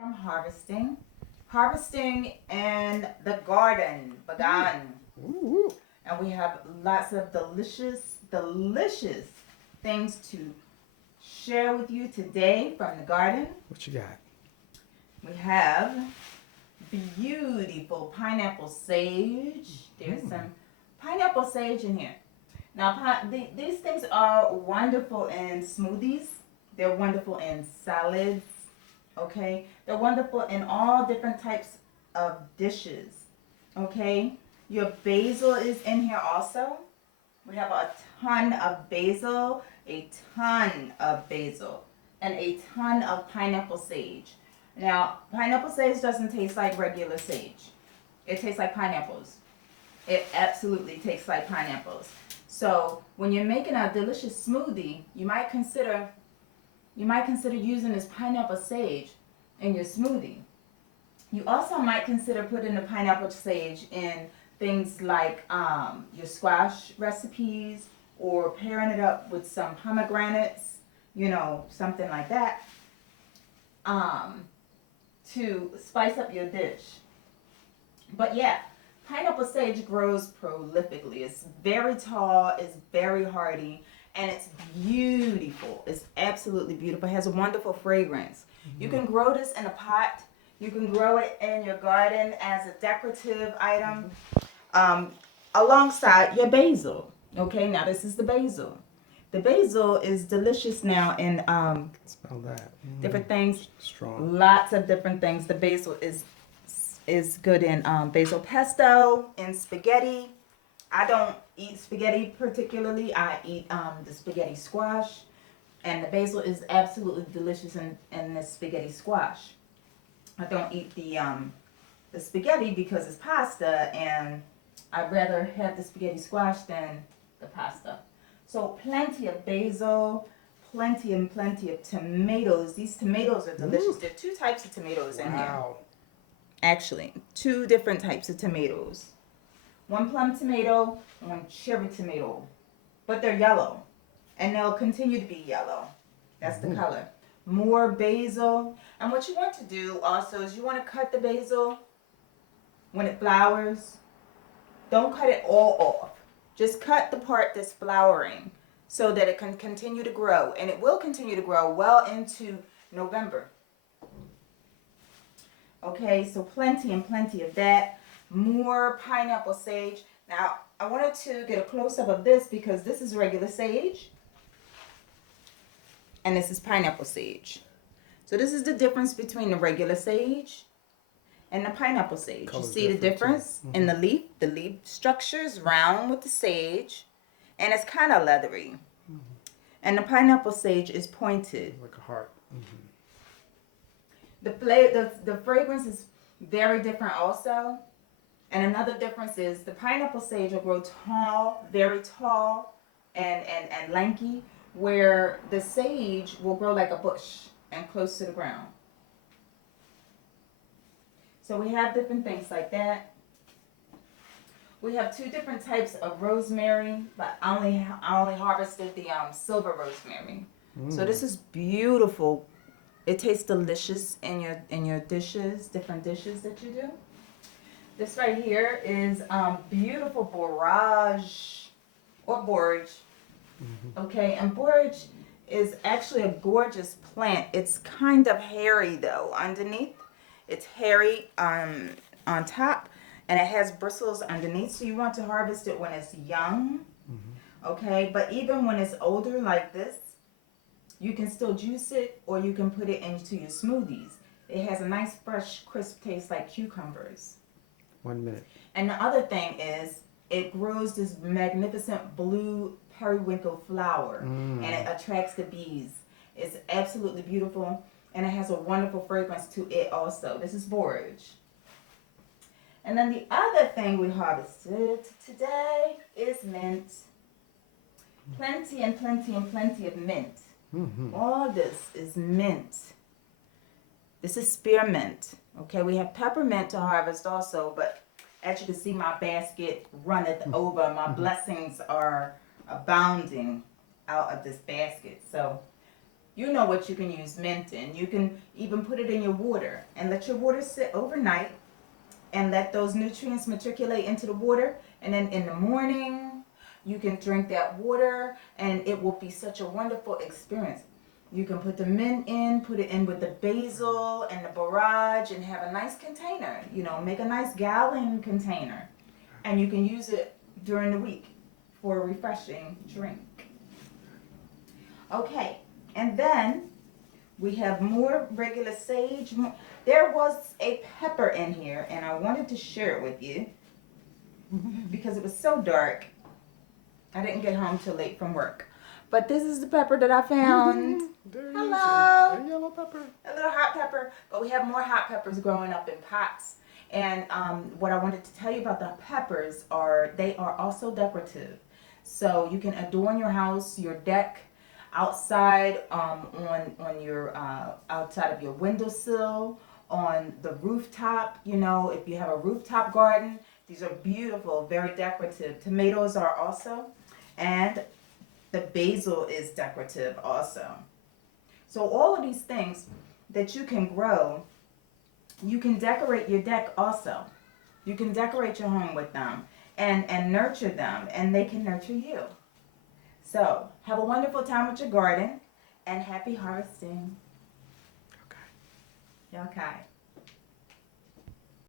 from harvesting in the garden, bagan. Ooh. And we have lots of delicious things to share with you today from the garden. What you got? We have beautiful pineapple sage. There's some pineapple sage in here. Now, these things are wonderful in smoothies. They're wonderful in salads. Okay, they're wonderful in all different types of dishes. Okay, your basil is in here also. We have a ton of basil, and a ton of pineapple sage. Now, pineapple sage doesn't taste like regular sage. It tastes like pineapples. It absolutely tastes like pineapples. So when you're making a delicious smoothie, you might consider using this pineapple sage in your smoothie. You also might consider putting the pineapple sage in things like your squash recipes, or pairing it up with some pomegranates, something like that, to spice up your dish. But yeah, pineapple sage grows prolifically. It's very tall, it's very hardy, and it's beautiful. It's absolutely beautiful. It has a wonderful fragrance. You can grow this in a pot. You can grow it in your garden as a decorative item, alongside your basil. Okay, now this is the basil. The basil is delicious now in Smell that. different things. Strong. Lots of different things. The basil is good in basil pesto, in spaghetti. I don't eat spaghetti particularly. I eat the spaghetti squash, and the basil is absolutely delicious in the spaghetti squash. I don't eat the spaghetti because it's pasta, and I'd rather have the spaghetti squash than the pasta. So plenty of basil, plenty and plenty of tomatoes. These tomatoes are delicious. There are two types of tomatoes in here. Wow. Actually, two different types of tomatoes. One plum tomato, one cherry tomato. But they're yellow, and they'll continue to be yellow. That's the color. More basil. And what you want to do also is you want to cut the basil when it flowers. Don't cut it all off. Just cut the part that's flowering so that it can continue to grow. And it will continue to grow well into November. Okay, so plenty and plenty of that. More pineapple sage. Now, I wanted to get a close-up of this because this is regular sage. And this is pineapple sage. So this is the difference between the regular sage and the pineapple sage. Color's You see the different, difference in the leaf? The leaf structure is round with the sage, and it's kind of leathery. And the pineapple sage is pointed. Like a heart. The fragrance is very different also. And another difference is the pineapple sage will grow tall, very tall, and lanky, where the sage will grow like a bush and close to the ground. So we have different things like that. We have two different types of rosemary, but I only harvested the silver rosemary. So this is beautiful. It tastes delicious in your dishes, different dishes that you do. This right here is beautiful borage or borage. Okay, and borage is actually a gorgeous plant. It's kind of hairy though underneath. It's hairy on top, and it has bristles underneath. So you want to harvest it when it's young. Okay, but even when it's older like this, you can still juice it, or you can put it into your smoothies. It has a nice, fresh, crisp taste like cucumbers. 1 minute. And the other thing is, it grows this magnificent blue periwinkle flower, and it attracts the bees. It's absolutely beautiful, and it has a wonderful fragrance to it also. This is borage. And then the other thing we harvested today is mint. Plenty and plenty and plenty of mint. All this is mint. This is spearmint. Okay, we have peppermint to harvest also, but as you can see, my basket runneth over. My blessings are abounding out of this basket. So You know what you can use mint in. You can even put it in your water and let your water sit overnight and let those nutrients matriculate into the water. And then in the morning, you can drink that water and it will be such a wonderful experience. You can put the mint in, put it in with the basil and the borage and have a nice container. You know, make a nice gallon container. And you can use it during the week for a refreshing drink. Okay, and then we have more regular sage. There was a pepper in here, and I wanted to share it with you because it was so dark. I didn't get home till late from work. But this is the pepper that I found. There Hello. it is. A yellow pepper. A little hot pepper, but we have more hot peppers growing up in pots. And what I wanted to tell you about the peppers are they are also decorative. So you can adorn your house, your deck, outside on your outside of your windowsill, on the rooftop. You know, if you have a rooftop garden, these are beautiful, very decorative. Tomatoes are also, and the basil is decorative also. So all of these things that you can grow, you can decorate your deck also. You can decorate your home with them and nurture them, and they can nurture you. So have a wonderful time with your garden and happy harvesting. Okay. Okay.